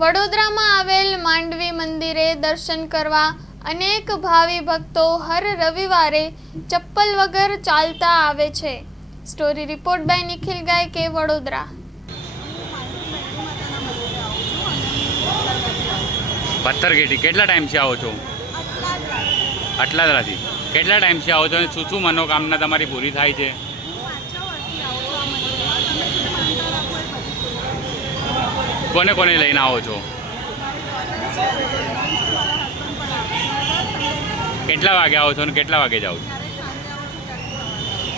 વડોદરામાં આવેલ માંડવી મંદિરે દર્શન કરવા અનેક ભાવિ ભક્તો હર રવિવારે ચપ્પલ વગર ચાલતા આવે છે। Story report by Nikhil ગાયકે, Vadodara. પથ્થરગેટી કેટલા ટાઈમથી આવો છો? અટલાદરાથી કેટલા ટાઈમથી આવો છો અને શું શું મનોકામના તમારી પૂરી થાય છે? કોને કોને લઈને આવો છો? કેટલા વાગે આવો છો અને કેટલા વાગે જાઓ છો?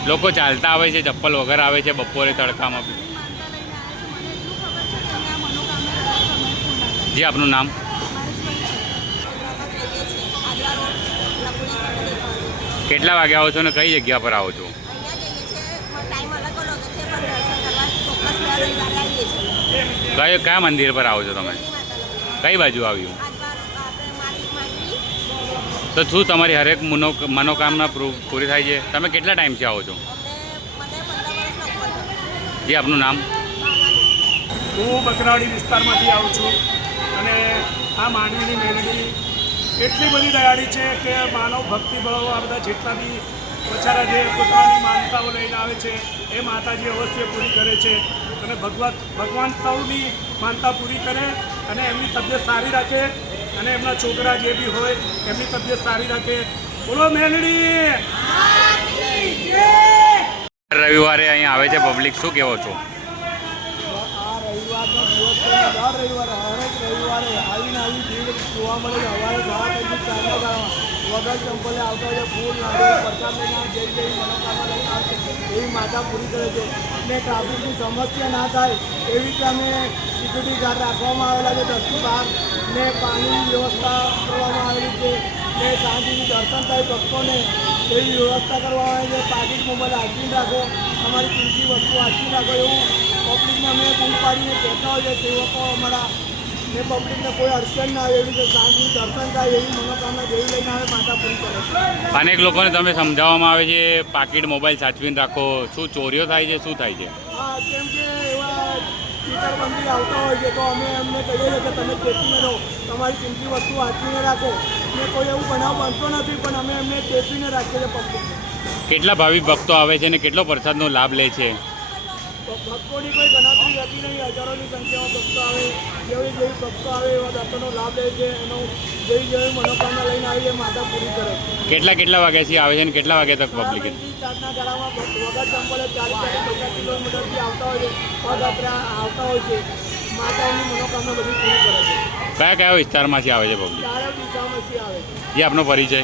લોકો ચાલતા આવે છે, ચપ્પલ વગર આવે છે બપોરે તડકામાં? જી, આપનું નામ? કેટલા વાગે આવો છો અને કઈ જગ્યા પર આવો છો? કયા મંદિર પર આવો છો તમે? કઈ બાજુ આવ્યું? તો શું તમારી હરેક મનોકામના પૂરી થાય છે? તમે કેટલા ટાઈમથી આવો છો? જી, આપનું નામ? હું બકરાવાડી વિસ્તારમાંથી આવું છું અને આ માંડવીની મેલડી એટલી બધી દયાળી છે કે માનવ ભક્તિભાવ આ બધા જેટલા બી બચારા જે પોતાની માનતાઓ લઈને આવે છે એ માતાજી અવશ્ય પૂરી કરે છે અને ભગવાન સૌની માનતા પૂરી કરે અને એમની તબિયત સારી રાખે અને એમના છોકરા જે બી હોય એમની તબિયત સારી રાખે। બોલો મેલડી! રવિવારે અહીંયા આવે છે પબ્લિક, શું કહેવો છો? આ રવિવારનો દિવસ છે, દર રવિવારે હરેક રવિવારે આવીને આવી ભીડ જોવા મળે છે। સવારે 4 ચારના ગાળામાં વગર ચંપલે આવતા હોય છે, ફૂલ નારિયેળ પ્રસાદ લઈને જેવી મનોકામના લઈને આવે છે એવી માતા પૂરી કરે છે અને ટ્રાફિકની સમસ્યા ના થાય એવી રીતે અમે સિક્યુરિટી ગાર્ડ રાખવામાં આવેલા છે 10 થી 12 ને પાણીની વ્યવસ્થા કરવામાં આવેલી છે ને શાંતિથી દર્શન થાય ભક્તોને એવી વ્યવસ્થા કરવામાં આવી છે। પાકીટ મોબાઈલ હાંકીને રાખો, તમારી કિંમતી વસ્તુ હાંકીને રાખો એવું પબ્લિકને અમે બૂમ પાડીને કહેતા હોઈએ સેવકો અમારા ને પબ્લિકને કોઈ અડચણ ના આવે એવી રીતે શાંતિથી દર્શન થાય એવી મનોકામના જેવી લઈને આવે માતા પૂરી કરે છે। અનેક લોકોને તમે સમજાવવામાં આવે છે પાકીટ મોબાઈલ સાચવીને રાખો, શું ચોરીઓ થાય છે, શું થાય છે? હા, કેમ કે એવા ટીચરબંધી આવતા હોય છે તો અમે એમને કહીએ છીએ કે તમે ચેતીને રહો, તમારી કિંમતી વસ્તુ વાંચીને રાખો ને કોઈ એવું બનાવ બનતો નથી પણ અમે એમને ચેતીને રાખીએ છીએ પબ્લિકને। કેટલા ભાવિક ભક્તો આવે છે અને કેટલો પ્રસાદનો લાભ લે છે? ભક્તોની કોઈ ગણતરી હતી નહીં, હજારોની સંખ્યામાં ભક્તો આવે, જેવી ભક્તો આવે એવા દર્શનનો લાભ લે છે, એનો જેવી મનોકામના લઈને આવી એ માતા પૂરી કરે છે। કેટલા વાગ્યાથી આવે છે અને કેટલા વાગ્યા તક પબ્લિક? 4ના ગાળામાં વગર ચંપલે 40-50 કિલોમીટરથી આવતા હોય છે, પદયાત્રા આવતા હોય છે, માતાઓની મનોકામના બધી પૂરી કરે છે। કયા વિસ્તારમાંથી આવે છે પબ્લિક? ચારે દિશામાંથી આવે છે। જે આપનો પરિચય?